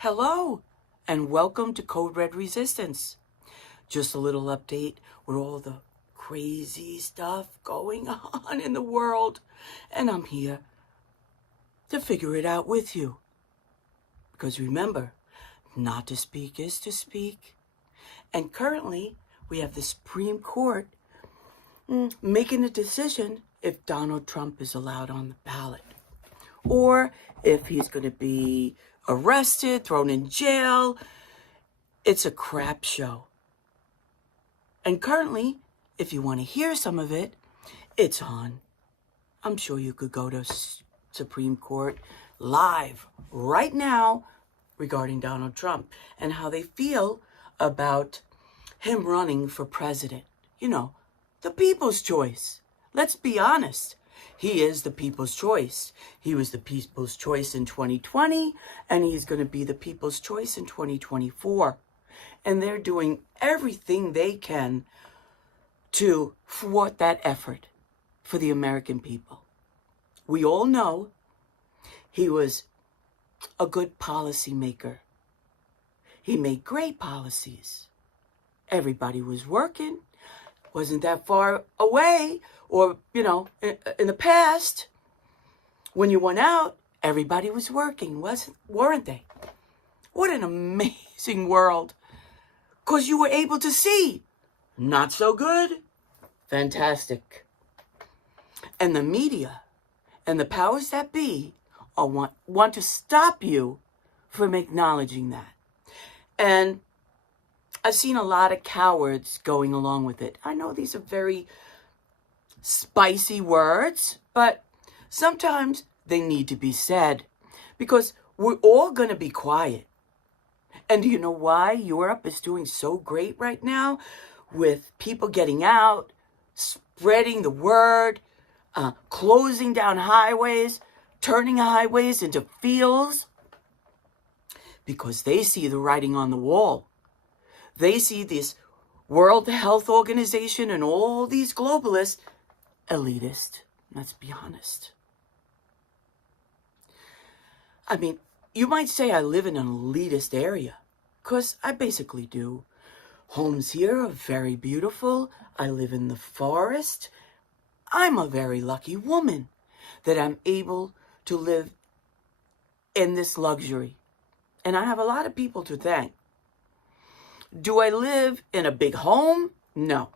Hello, and welcome to Code Red Resistance. Just a little update with all the crazy stuff going on in the world, and I'm here to figure it out with you. Because remember, not to speak is to speak. And currently, we have the Supreme Court making a decision if Donald Trump is allowed on the ballot, or if he's going to be arrested, thrown in jail. It's a crap show. And currently, if you want to hear some of it, it's on. I'm sure you could go to Supreme Court live right now regarding Donald Trump and how they feel about him running for president. You know, the people's choice. Let's be honest. He is the people's choice. He was the people's choice in 2020, and he's going to be the people's choice in 2024. And they're doing everything they can to thwart that effort for the American people. We all know he was a good policymaker. He made great policies. Everybody was working. Wasn't that far away. Or, in the past, when you went out, everybody was working, weren't they? What an amazing world. Because you were able to see. Not so good. Fantastic. And the media and the powers that be want to stop you from acknowledging that. And I've seen a lot of cowards going along with it. I know these are very spicy words, but sometimes they need to be said because we're all going to be quiet. And do you know why Europe is doing so great right now with people getting out, spreading the word, closing down highways, turning highways into fields? Because they see the writing on the wall. They see this World Health Organization and all these globalists elitist. Let's be honest. I mean, you might say I live in an elitist area, because I basically do. Homes here are very beautiful. I live in the forest. I'm a very lucky woman that I'm able to live in this luxury. And I have a lot of people to thank. Do I live in a big home? No.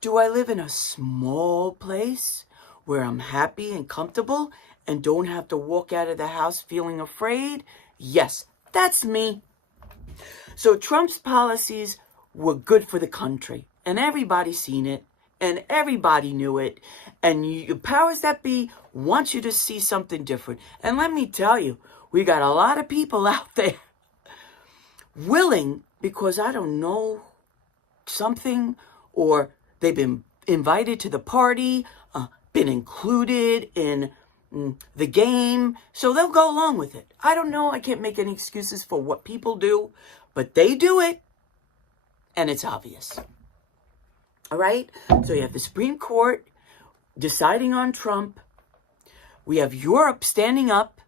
Do I live in a small place where I'm happy and comfortable and don't have to walk out of the house feeling afraid? Yes, that's me. So Trump's policies were good for the country, and everybody's seen it, and everybody knew it, and your powers that be want you to see something different. And let me tell you, we got a lot of people out there willing, because I don't know, something, or they've been invited to the party, been included in the game, so they'll go along with it. I don't know. I can't make any excuses for what people do, but they do it, and it's obvious. All right? So you have the Supreme Court deciding on Trump. We have Europe standing up,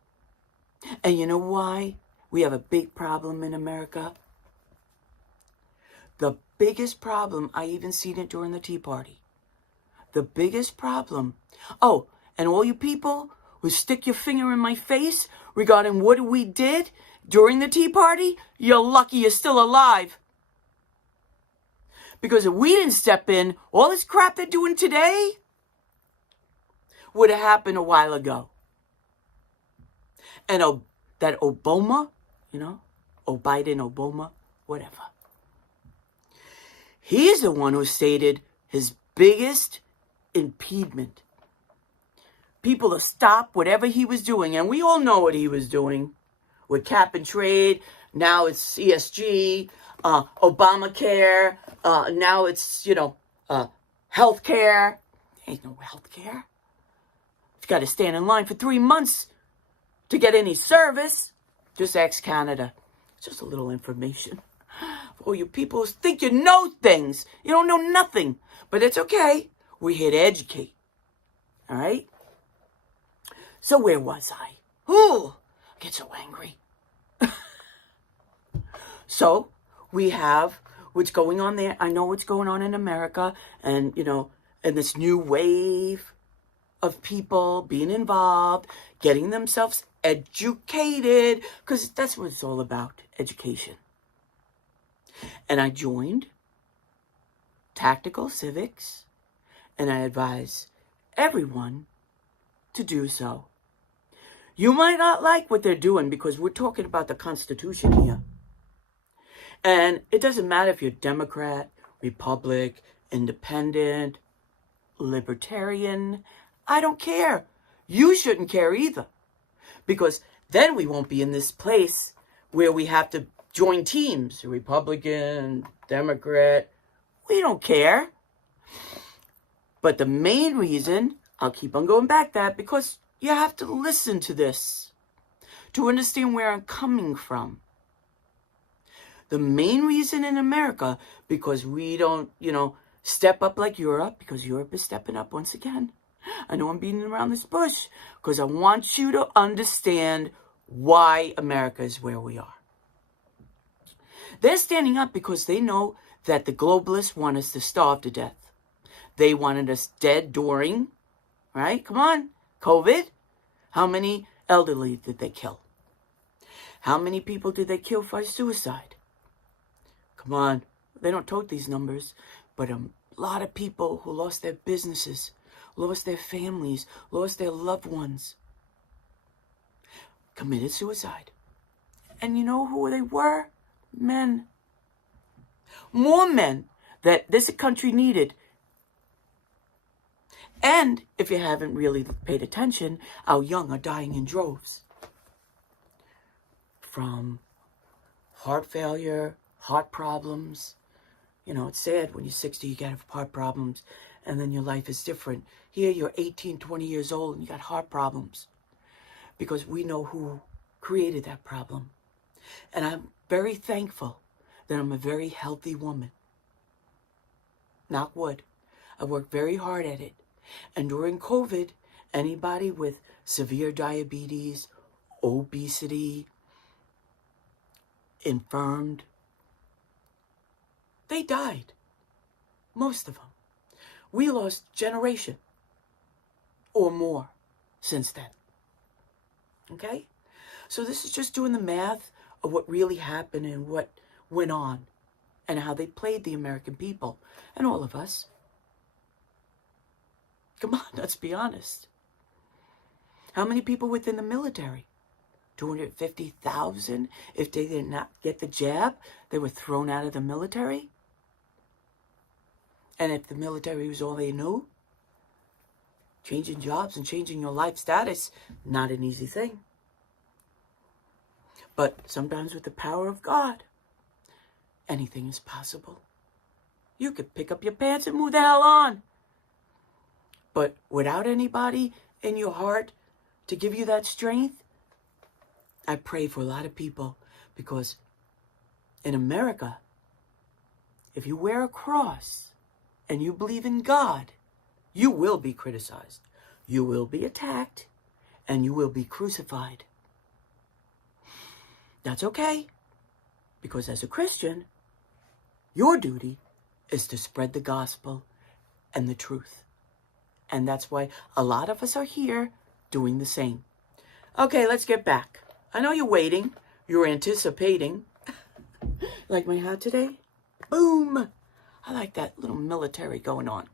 and you know why we have a big problem in America? The biggest problem, I even seen it during the Tea Party. The biggest problem. Oh, and all you people who stick your finger in my face regarding what we did during the Tea Party, you're lucky you're still alive. Because if we didn't step in, all this crap they're doing today would have happened a while ago. And that Obama, Biden, Obama, whatever. He's the one who stated his biggest impediment. People to stop whatever he was doing. And we all know what he was doing with cap and trade. Now it's ESG, Obamacare. Now it's, health care. Ain't no health care. You've got to stand in line for 3 months to get any service. Just ask Canada. Just a little information. Oh, you people think you know things. You don't know nothing. But it's okay. We're here to educate. All right? So where was I? Ooh, I get so angry. So we have what's going on there. I know what's going on in America, and, and this new wave of people being involved, getting themselves educated, because that's what it's all about, education. And I joined Tactical Civics, and I advise everyone to do so. You might not like what they're doing because we're talking about the Constitution here. And it doesn't matter if you're Democrat, Republic, Independent, Libertarian. I don't care. You shouldn't care either. Because then we won't be in this place where we have to join teams. Republican, Democrat. We don't care. But the main reason, I'll keep on going back that, because you have to listen to this to understand where I'm coming from. The main reason in America, because we don't, step up like Europe, because Europe is stepping up once again. I know I'm beating around this bush, because I want you to understand why America is where we are. They're standing up because they know that the globalists want us to starve to death. They wanted us dead during, right? Come on, COVID. How many elderly did they kill? How many people did they kill by suicide? Come on, they don't tote these numbers, but a lot of people who lost their businesses, lost their families, lost their loved ones, committed suicide. And you know who they were? Men. More men that this country needed. And if you haven't really paid attention, our young are dying in droves. From heart failure, heart problems. It's sad when you're 60, you get heart problems, and then your life is different. Here, you're 18, 20 years old, and you got heart problems. Because we know who created that problem. And I'm very thankful that I'm a very healthy woman. Knock wood. I worked very hard at it. And during COVID, anybody with severe diabetes, obesity, infirmed, they died. Most of them. We lost a generation or more since then. Okay? So this is just doing the math of what really happened and what went on and how they played the American people and all of us. Come on, let's be honest. How many people within the military? 250,000? If they did not get the jab, they were thrown out of the military? And if the military was all they knew, changing jobs and changing your life status, not an easy thing. But sometimes with the power of God, anything is possible. You could pick up your pants and move the hell on. But without anybody in your heart to give you that strength, I pray for a lot of people, because in America, if you wear a cross and you believe in God, you will be criticized, you will be attacked, and you will be crucified. That's okay, because as a Christian, your duty is to spread the gospel and the truth. And that's why a lot of us are here doing the same. Okay, let's get back. I know you're waiting. You're anticipating. Like my hat today? Boom! I like that little military going on.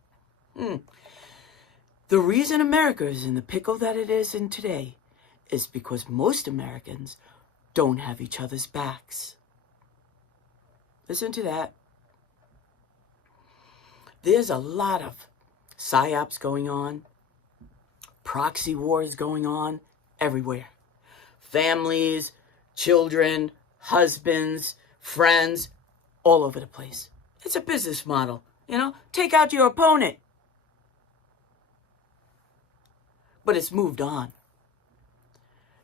The reason America is in the pickle that it is in today is because most Americans don't have each other's backs. Listen to that. There's a lot of psyops going on, proxy wars going on everywhere. Families, children, husbands, friends, all over the place. It's a business model, take out your opponent. But it's moved on,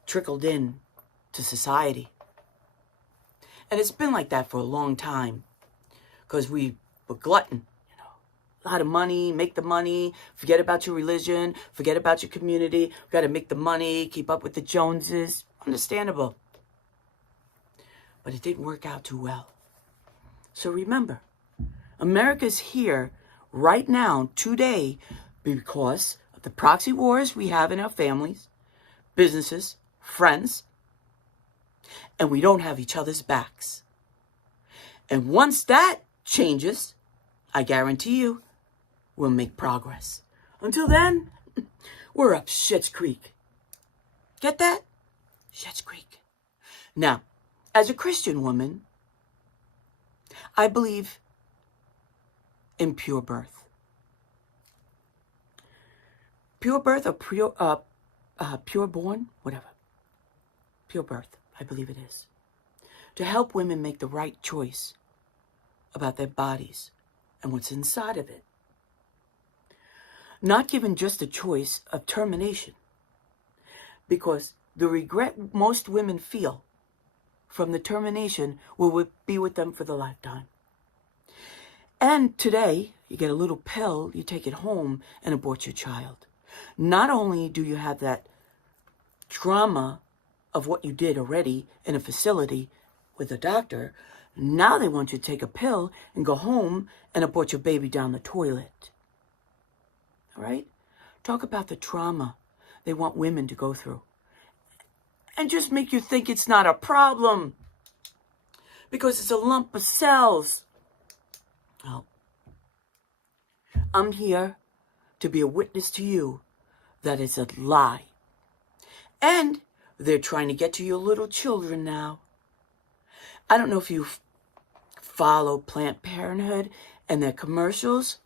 trickled in to society. And it's been like that for a long time, because we were glutton. A lot of money, make the money, forget about your religion, forget about your community, we got to make the money, keep up with the Joneses. Understandable. but it didn't work out too well. So remember, America's here right now, today, because of the proxy wars we have in our families, businesses, friends, and we don't have each other's backs. And once that changes, I guarantee you, we'll make progress. Until then, we're up Schitt's Creek. Get that? Schitt's Creek. Now, as a Christian woman, I believe in pure birth. Pure birth or pure born, whatever. Pure birth, I believe it is. To help women make the right choice about their bodies and what's inside of it. Not given just a choice of termination, because the regret most women feel from the termination will be with them for the lifetime. And today, you get a little pill, you take it home and abort your child. Not only do you have that trauma of what you did already in a facility with a doctor, now they want you to take a pill and go home and abort your baby down the toilet. All right? Talk about the trauma they want women to go through. And just make you think it's not a problem because it's a lump of cells. Well, I'm here to be a witness to you that it's a lie. And they're trying to get to your little children now. I don't know if you follow Planned Parenthood and their commercials,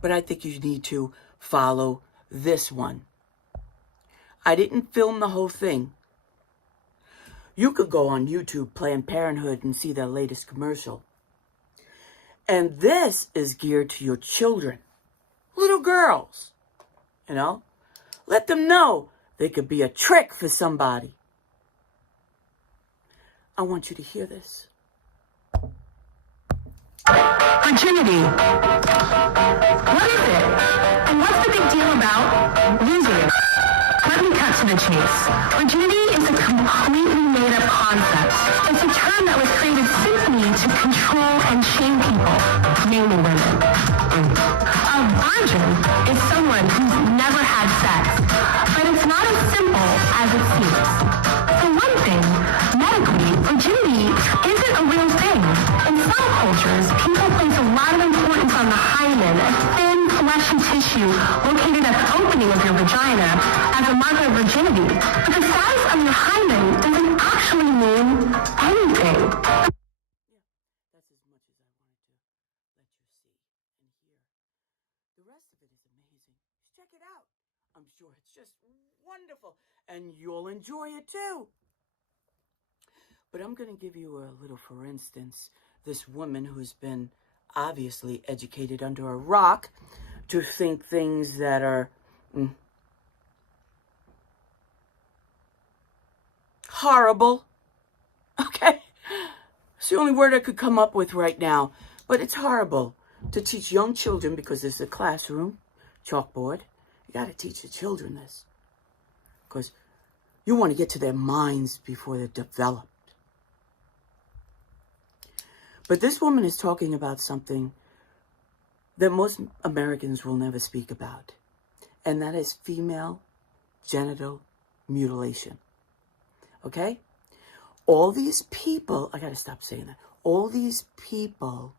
but I think you need to follow this one. I didn't film the whole thing. You could go on YouTube, Planned Parenthood, and see their latest commercial. And this is geared to your children, little girls, you know. Let them know they could be a trick for somebody. I want you to hear this. Virginity. What is it? And what's the big deal about losing it? Let me cut to the chase. Virginity is a completely made-up concept. It's a term that was created simply to control and shame people, mainly women. A virgin is someone who's never had sex, but it's not as simple as it seems. For one thing, medically, virginity isn't a real thing. In some cultures, people place a lot of importance on the hymen, a thin, fleshy tissue located at the opening of your vagina, as a marker of virginity. But the size of your hymen doesn't actually mean anything. That's as much as I wanted to let you see and hear. The rest of it is amazing. Just check it out. I'm sure it's just wonderful. And you'll enjoy it too. But I'm going to give you a little, for instance, this woman who's been obviously educated under a rock to think things that are horrible. Okay? It's the only word I could come up with right now. But it's horrible to teach young children, because there's a classroom, chalkboard. You got to teach the children this. Because you want to get to their minds before they're developed. But this woman is talking about something that most Americans will never speak about. And that is female genital mutilation. Okay? All these people, I got to stop saying that. All these people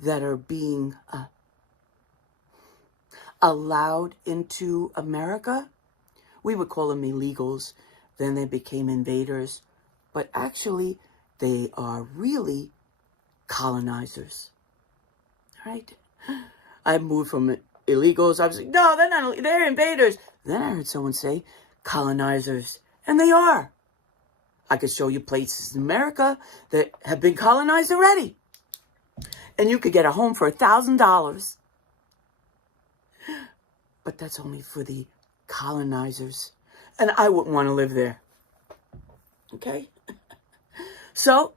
that are being allowed into America, we would call them illegals. Then they became invaders. But actually, they are really colonizers. Right? I moved from illegals. I was like, no, they're not. They're invaders. Then I heard someone say colonizers. And they are. I could show you places in America that have been colonized already. And you could get a home for $1,000. But that's only for the colonizers. And I wouldn't want to live there. Okay? So,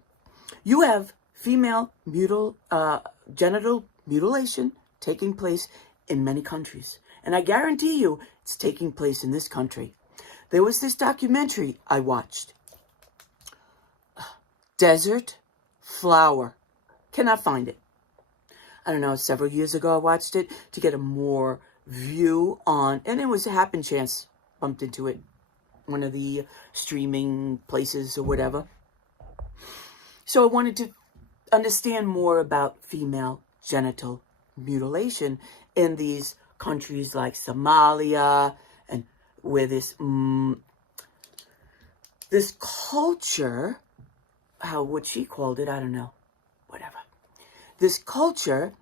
you have female genital mutilation taking place in many countries. And I guarantee you it's taking place in this country. There was this documentary I watched. Desert Flower. Cannot find it. I don't know, several years ago I watched it to get a more view on, and it was a happen chance, bumped into it, one of the streaming places or whatever. So I wanted to understand more about female genital mutilation in these countries like Somalia, and where this culture, what she called it, I don't know, whatever. This culture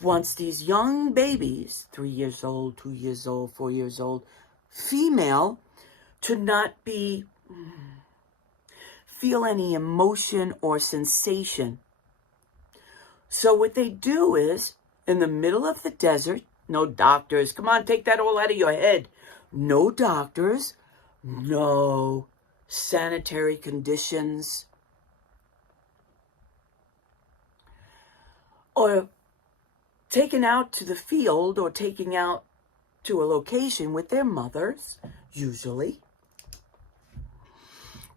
wants these young babies, 3 years old, 2 years old, 4 years old, female, to not feel any emotion or sensation. So what they do is, in the middle of the desert, no doctors, come on, take that all out of your head. No doctors, no sanitary conditions, or taken out to the field or taken out to a location with their mothers, usually,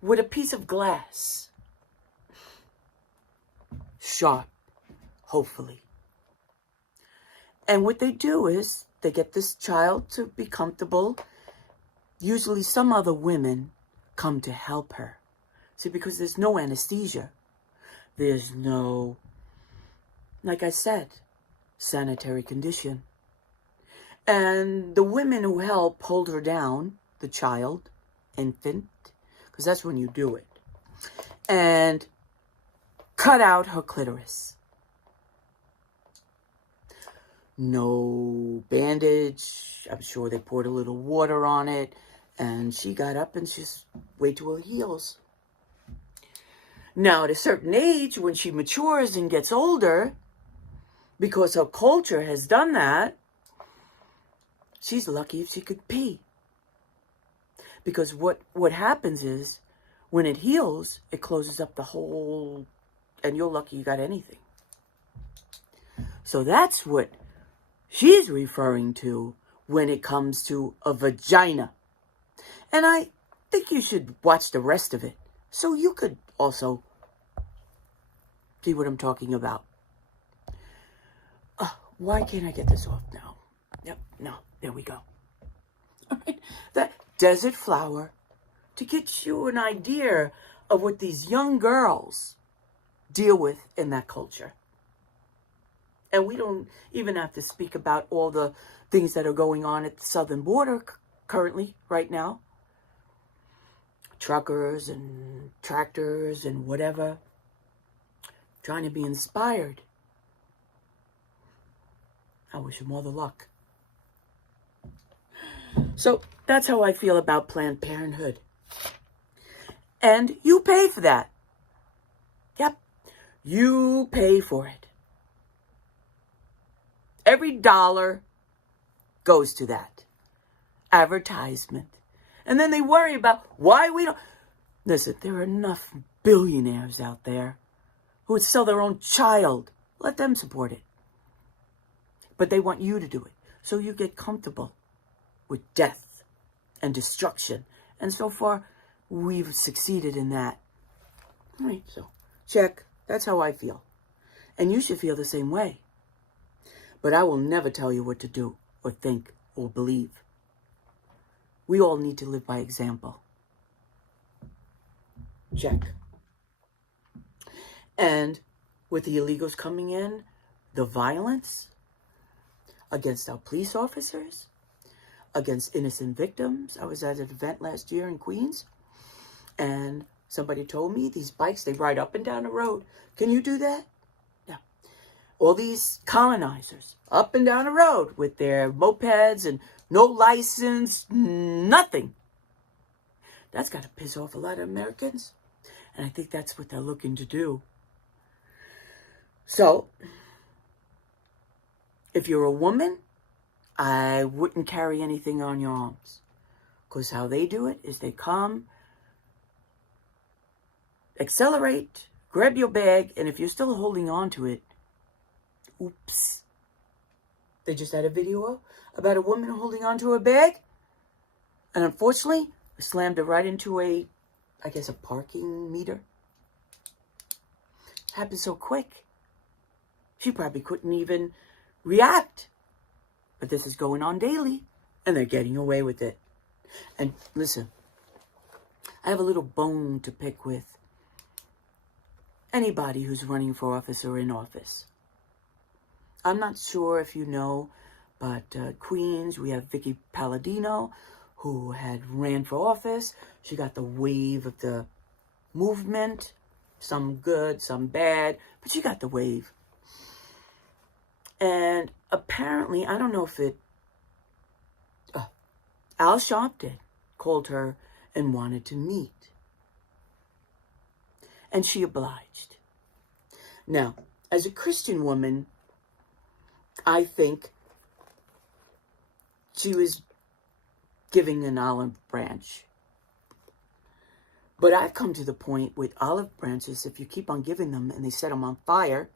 with a piece of glass, sharp, hopefully. And what they do is they get this child to be comfortable. Usually some other women come to help her. See, because there's no anesthesia. There's no, like I said, sanitary condition. And the women who help hold her down, the child, infant, because that's when you do it, and cut out her clitoris. No bandage. I'm sure they poured a little water on it. And she got up and she's way to her heels. Now, at a certain age, when she matures and gets older, because her culture has done that, she's lucky if she could pee. Because what happens is, when it heals, it closes up the whole, and you're lucky you got anything. So that's what she's referring to when it comes to a vagina. And I think you should watch the rest of it so you could also see what I'm talking about. Why can't I get this off now? Yep, no, there we go. All right, that desert flower, to get you an idea of what these young girls deal with in that culture. And we don't even have to speak about all the things that are going on at the southern border currently, right now. Truckers and tractors and whatever, trying to be inspired. I wish them all the luck. So that's how I feel about Planned Parenthood. And you pay for that. Yep, you pay for it. Every dollar goes to that advertisement. And then they worry about why we don't. Listen, there are enough billionaires out there who would sell their own child. Let them support it. But they want you to do it. So you get comfortable with death and destruction. And so far, we've succeeded in that. All right, so check. That's how I feel. And you should feel the same way. But I will never tell you what to do or think or believe. We all need to live by example. Check. And with the illegals coming in, the violence against our police officers, against innocent victims. I was at an event last year in Queens, and somebody told me these bikes, they ride up and down the road. Can you do that? Yeah. All these colonizers up and down the road with their mopeds and no license, nothing. That's got to piss off a lot of Americans. And I think that's what they're looking to do. So, if you're a woman, I wouldn't carry anything on your arms. Because how they do it is they come, accelerate, grab your bag, and if you're still holding on to it, oops. They just had a video about a woman holding on to her bag. And unfortunately, slammed her right into a parking meter. happened so quick. She probably couldn't even react. But this is going on daily, and they're getting away with it. And listen, I have a little bone to pick with anybody who's running for office or in office. I'm not sure if you know, but Queens, we have Vicky Palladino, who had ran for office. She got the wave of the movement, some good, some bad, but she got the wave. And apparently, I don't know if it, Al Sharpton called her and wanted to meet. And she obliged. Now, as a Christian woman, I think she was giving an olive branch. But I've come to the point with olive branches, if you keep on giving them and they set them on fire,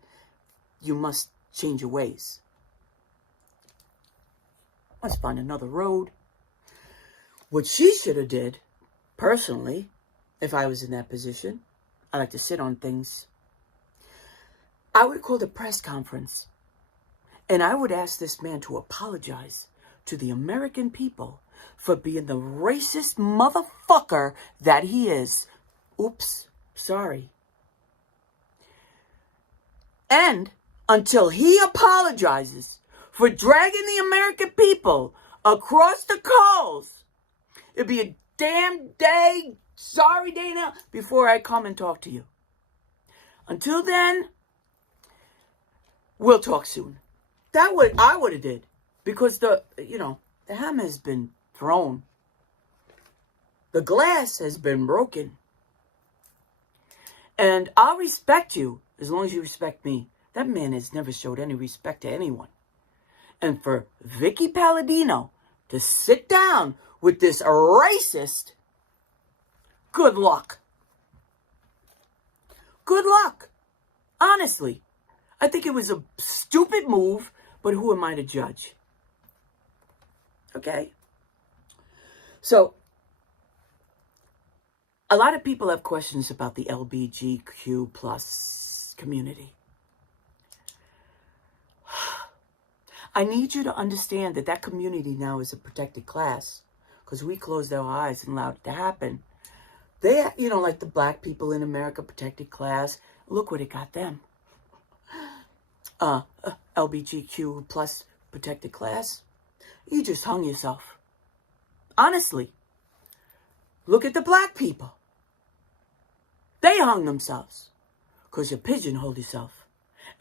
you must change your ways. Let's find another road. What she should have did, personally, if I was in that position, I like to sit on things, I would call a press conference. And I would ask this man to apologize to the American people for being the racist motherfucker that he is. Oops, sorry. And until he apologizes for dragging the American people across the coals, it'll be a damn day, sorry day now, before I come and talk to you. Until then, we'll talk soon. That what I would have did, because the hammer has been thrown. The glass has been broken. And I'll respect you as long as you respect me. That man has never showed any respect to anyone. And for Vicky Palladino to sit down with this racist, good luck. Good luck. Honestly, I think it was a stupid move, but who am I to judge? Okay? So, a lot of people have questions about the LGBTQ plus community. I need you to understand that that community now is a protected class, because we closed our eyes and allowed it to happen. They, like the black people in America, protected class. Look what it got them. LGBTQ plus protected class. You just hung yourself. Honestly. Look at the black people. They hung themselves because you pigeonholed yourself.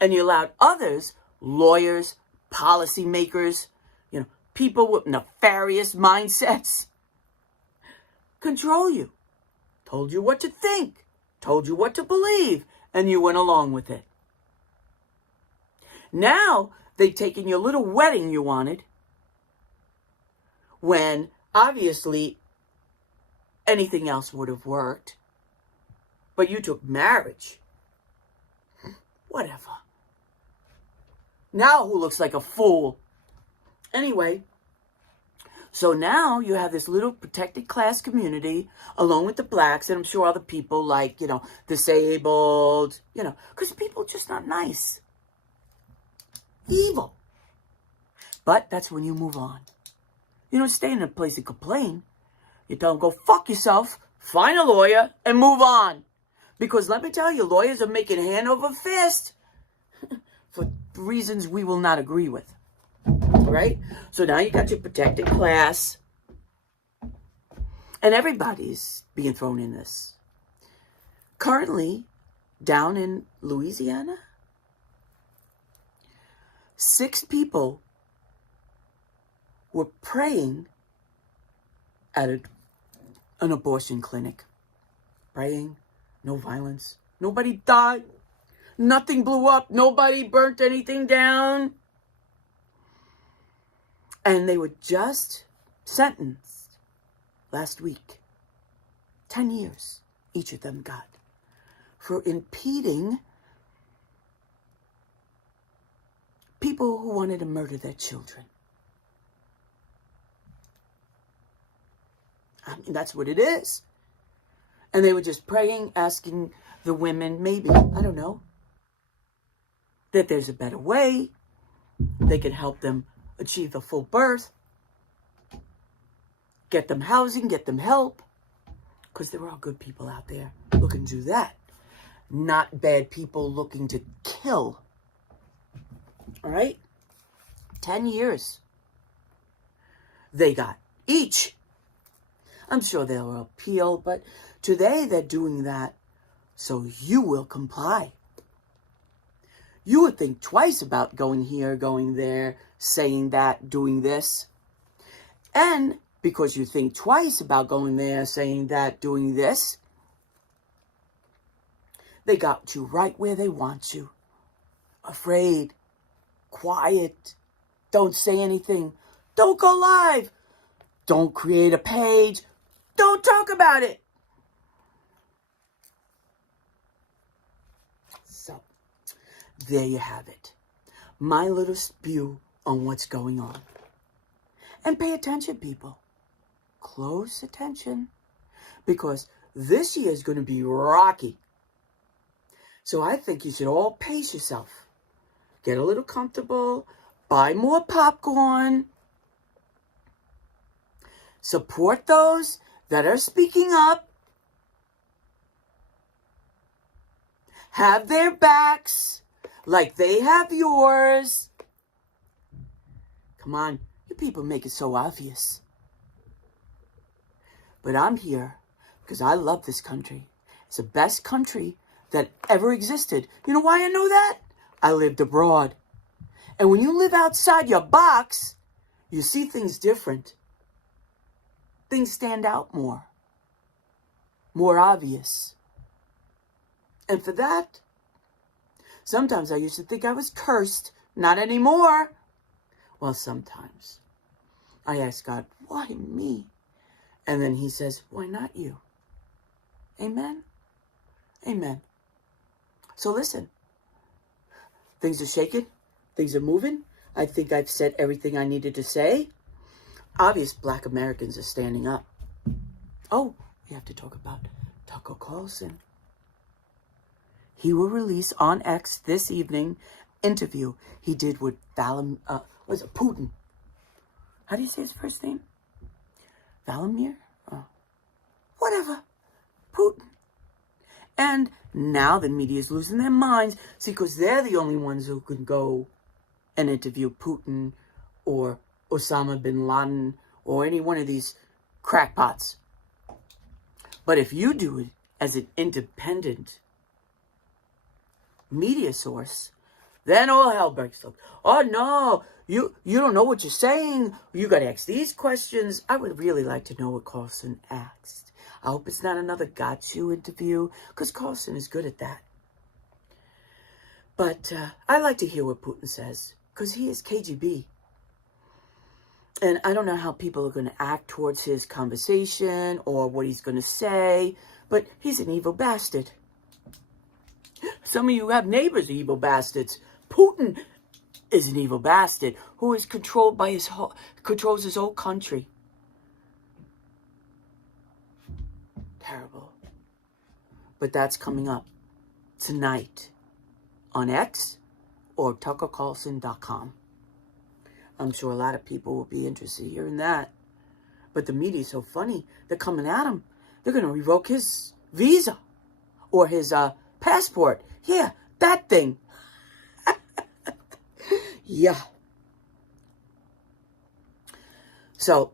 And you allowed others, lawyers, policymakers, people with nefarious mindsets, control you. Told you what to think. Told you what to believe. And you went along with it. Now, they've taken your little wedding you wanted, when obviously anything else would have worked. But you took marriage. Whatever. Now who looks like a fool? Anyway, so now you have this little protected class community along with the blacks, and I'm sure other people like, disabled, because people are just not nice. Evil. But that's when you move on. You don't stay in a place and complain. You tell them, go fuck yourself, find a lawyer, and move on. Because let me tell you, lawyers are making hand over fist for reasons we will not agree with. Right? So now you got your protected class. And everybody's being thrown in this. Currently, down in Louisiana, 6 people were praying at an abortion clinic. Praying, no violence. Nobody died. Nothing blew up. Nobody burnt anything down. And they were just sentenced last week. 10 years each of them got for impeding people who wanted to murder their children. I mean, that's what it is. And they were just praying, asking the women, maybe, I don't know, that there's a better way. They can help them achieve a full birth, get them housing, get them help, because there are good people out there looking to do that, not bad people looking to kill. All right? 10 years they got each. I'm sure they'll appeal, but today they're doing that so you will comply. You would think twice about going here, going there, saying that, doing this. And because you think twice about going there, saying that, doing this, they got you right where they want you. Afraid, quiet, don't say anything, don't go live, don't create a page, don't talk about it. So, there you have it. My little spew on what's going on. And pay attention, people. Close attention. Because this year is going to be rocky. So I think you should all pace yourself. Get a little comfortable. Buy more popcorn. Support those that are speaking up. Have their backs like they have yours. Come on, you people make it so obvious. But I'm here because I love this country. It's the best country that ever existed. You know why I know that? I lived abroad. And when you live outside your box, you see things different. Things stand out more obvious. And for that, sometimes I used to think I was cursed. Not anymore. Well, sometimes I ask God, why me? And then he says, why not you? Amen? Amen. So listen, things are shaking. Things are moving. I think I've said everything I needed to say. Obvious Black Americans are standing up. Oh, we have to talk about Tucker Carlson. He will release on X this evening interview he did with Putin. How do you say his first name? Vladimir? Oh. Whatever. Putin. And now the media is losing their minds, see, because they're the only ones who can go and interview Putin or Osama bin Laden or any one of these crackpots. But if you do it as an independent media source, then all hell breaks loose. Oh no, you don't know what you're saying. You got to ask these questions. I would really like to know what Carlson asked. I hope it's not another got you interview, because Carlson is good at that. But I like to hear what Putin says, because he is KGB. And I don't know how people are going to act towards his conversation or what he's going to say, but he's an evil bastard. Some of you have neighbors, evil bastards. Putin is an evil bastard who is controlled by controls his whole country. Terrible. But that's coming up tonight on X or TuckerCarlson.com. I'm sure a lot of people will be interested in hearing that. But the media's so funny. They're coming at him. They're going to revoke his visa or his passport. Yeah, that thing. Yeah. So,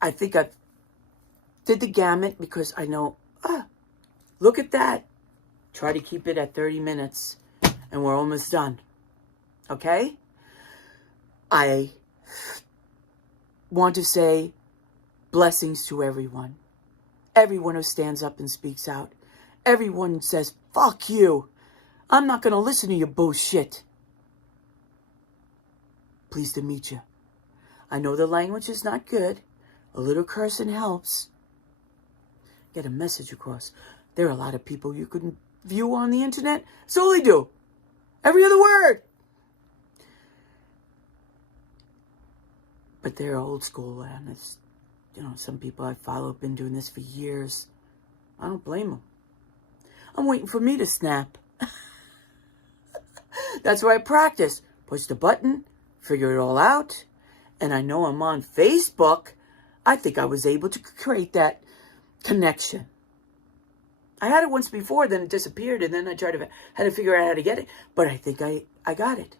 I think I did the gamut because I know, look at that. Try to keep it at 30 minutes and we're almost done. Okay? I want to say blessings to everyone. Everyone who stands up and speaks out. Everyone says, fuck you. I'm not going to listen to your bullshit. Pleased to meet you. I know the language is not good. A little cursing helps. Get a message across. There are a lot of people you can view on the internet. So they do. Every other word. But they're old school, and it's, some people I follow have been doing this for years. I don't blame them. I'm waiting for me to snap. That's where I practice. Push the button, figure it all out. And I know I'm on Facebook. I think I was able to create that connection. I had it once before, then it disappeared, and then I had to figure out how to get it. But I think I got it.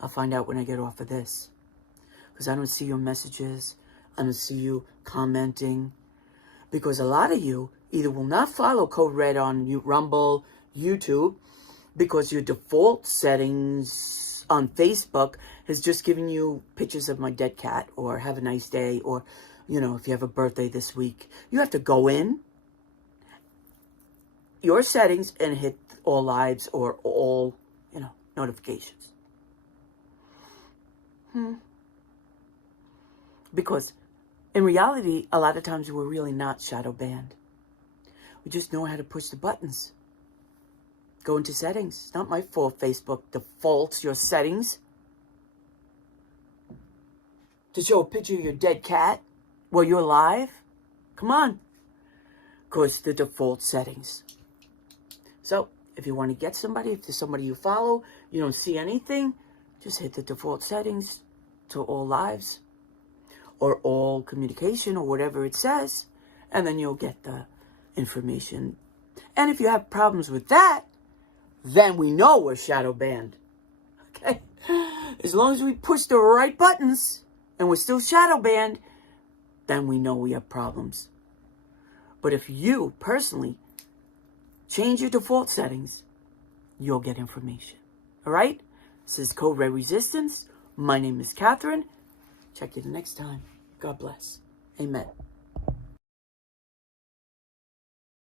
I'll find out when I get off of this. Because I don't see your messages. I don't see you commenting. Because a lot of you either will not follow Code Red on Rumble, YouTube, because your default settings on Facebook has just given you pictures of my dead cat, or have a nice day, or, if you have a birthday this week. You have to go in your settings and hit all lives or all, notifications. Because in reality, a lot of times we're really not shadow banned. We just know how to push the buttons. Go into settings. It's not my fault Facebook defaults your settings to show a picture of your dead cat while you're live. Come on. Go to the default settings. So, if you want to get somebody, if there's somebody you follow, you don't see anything, just hit the default settings to all lives or all communication or whatever it says, and then you'll get the information. And if you have problems with that, then we know we're shadow banned. Okay? As long as we push the right buttons and we're still shadow banned, then we know we have problems. But if you personally change your default settings, you'll get information. All right? This is Code Red Resistance. My name is Catherine. Check you the next time. God bless. Amen.